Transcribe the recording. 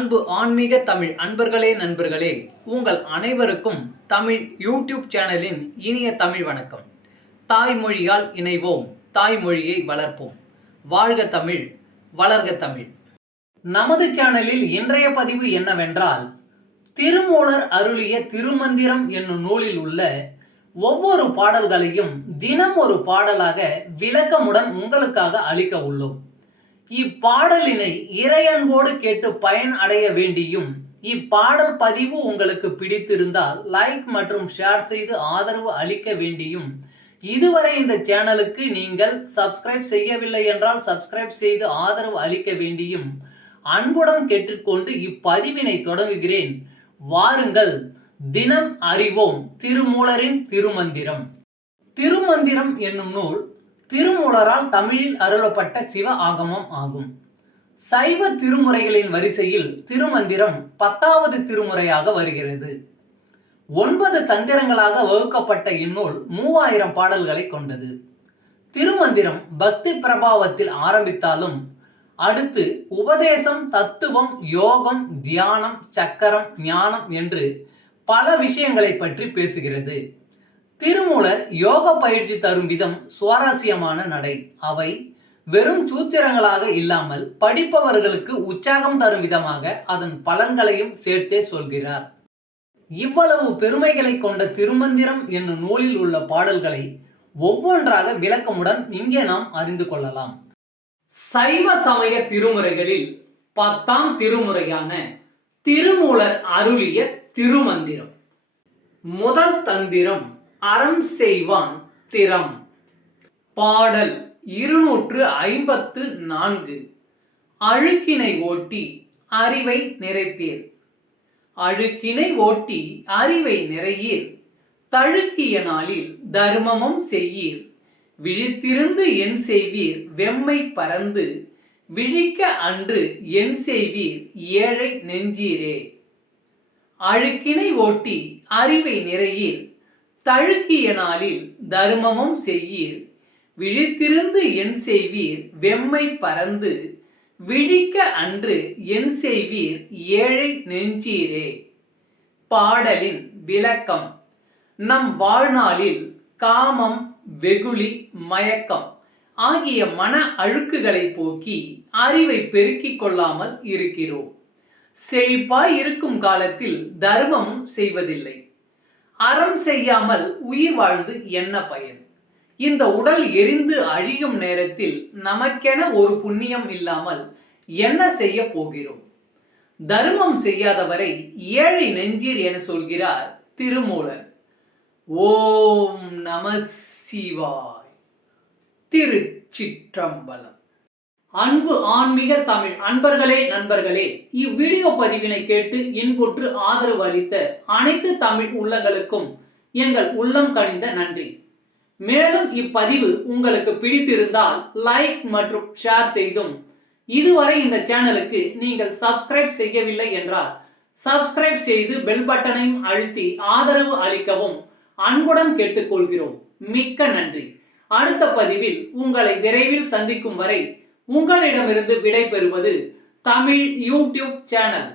அன்பு ஆன்மீக தமிழ் அன்பர்களே நண்பர்களே, உங்கள் அனைவருக்கும் தமிழ் யூடியூப் சேனலின் இனிய தமிழ் வணக்கம். தாய்மொழியால் இணைவோம், தாய்மொழியை வளர்ப்போம். வாழ்க தமிழ், வளர்க தமிழ். நமது சேனலில் இன்றைய பதிவு என்னவென்றால், திருமூலர் அருளிய திருமந்திரம் என்னும் நூலில் உள்ள ஒவ்வொரு பாடல்களையும் தினம் ஒரு பாடலாக விளக்கமுடன் உங்களுக்காக அளிக்க உள்ளோம். இப்பாடலினை இறையன்போடு கேட்டு பயன் அடைய வேண்டியும், இப்பாடல் பதிவு உங்களுக்கு பிடித்திருந்தால் லைக் மற்றும் ஷேர் செய்து ஆதரவு அளிக்க வேண்டியும், இதுவரை இந்த சேனலுக்கு நீங்கள் சப்ஸ்கிரைப் செய்யவில்லை என்றால் சப்ஸ்கிரைப் செய்து ஆதரவு அளிக்க வேண்டியும் அன்புடன் கேட்டுக்கொண்டு இப்பதிவினை தொடங்குகிறேன். வாருங்கள், தினம் அறிவோம் திருமூலரின் திருமந்திரம். திருமந்திரம் என்னும் நூல் திருமூலரால் தமிழில் அருளப்பட்ட சிவ ஆகமம் ஆகும். சைவ திருமுறைகளின் வரிசையில் திருமந்திரம் 10வது திருமுறையாக வருகிறது. 9 தந்திரங்களாக வகுக்கப்பட்ட இந்நூல் 3000 பாடல்களை கொண்டது. திருமந்திரம் பக்தி பிரபாவத்தில் ஆரம்பித்தாலும் அடுத்து உபதேசம், தத்துவம், யோகம், தியானம், சக்கரம், ஞானம் என்று பல விஷயங்களை பற்றி பேசுகிறது. திருமூலர் யோக பயிற்சி தரும் விதம் சுவாரஸ்யமான நடை. அவை வெறும் சூத்திரங்களாக இல்லாமல் படிப்பவர்களுக்கு உற்சாகம் தரும் விதமாக அதன் பலன்களையும் சேர்த்தே சொல்கிறார். இவ்வளவு பெருமைகளை கொண்ட திருமந்திரம் என்னும் நூலில் உள்ள பாடல்களை ஒவ்வொன்றாக விளக்கமுடன் இங்கே நாம் அறிந்து கொள்ளலாம். சைவ சமய திருமுறைகளில் 10ஆம் திருமுறையான திருமூலர் அருளிய திருமந்திரம். முதல் தந்திரம் அறம் செய்வான் திறம். பாடல் 254. அழுக்கினை ஓட்டி அறிவை நிறைப்பீர். அழுக்கினை ஓட்டி அறிவை நிறையீர். தழுக்கிய நாளில் தர்மமும் செய்யீர். விழித்திருந்து என் செய்வீர் வெம்மை பறந்து. விழிக்க அன்று என் செய்வீர் ஏழை நெஞ்சீரே. அழுக்கினை ஓட்டி அறிவை நிறையீர். தழுக்கிய நாளில் தர்மமும் செய்யீர். விழித்திருந்து என் செய்வீர் வெம்மை பறந்து. விழிக்க அன்று என் செய்வீர் ஏழை நெஞ்சீரே. பாடலின் விளக்கம். நம் வாழ்நாளில் காமம், வெகுளி, மயக்கம் ஆகிய மன அழுக்குகளை போக்கி அறிவை பெருக்கிக் கொள்ளாமல் இருக்கிறோம். செழிப்பாய் இருக்கும் காலத்தில் தர்மமும் செய்வதில்லை. அறம் செய்யாமல் உயிர் வாழ்ந்து என்ன பயன்? இந்த உடல் எரிந்து அழியும் நேரத்தில் நமக்கென ஒரு புண்ணியம் இல்லாமல் என்ன செய்ய போகிறோம்? தர்மம் செய்யாதவரை ஏழை நெஞ்சீர் என சொல்கிறார் திருமூலர். ஓம் நம சிவாய். திருச்சிற்றம்பலம். அன்பு ஆன்மீக தமிழ் அன்பர்களே நண்பர்களே, இவ்வீடியோ பதிவினை கேட்டு இன்புற்று ஆதரவு அளித்த அனைத்து தமிழ் உள்ளங்களுக்கும் எங்கள் உள்ளம் கனிந்த நன்றி. மேலும் இப்பதிவு உங்களுக்கு பிடித்திருந்தால் லைக் மற்றும் ஷேர் செய்தும், இதுவரை இந்த சேனலுக்கு நீங்கள் சப்ஸ்கிரைப் செய்யவில்லை என்றால் சப்ஸ்கிரைப் செய்து பெல் பட்டனையும் அழுத்தி ஆதரவு அளிக்கவும் அன்புடன் கேட்டுக்கொள்கிறோம். மிக்க நன்றி. அடுத்த பதிவில் உங்களை விரைவில் சந்திக்கும் வரை உங்களிடமிருந்து விடை பெறுவது தமிழ் யூடியூப் சேனல்.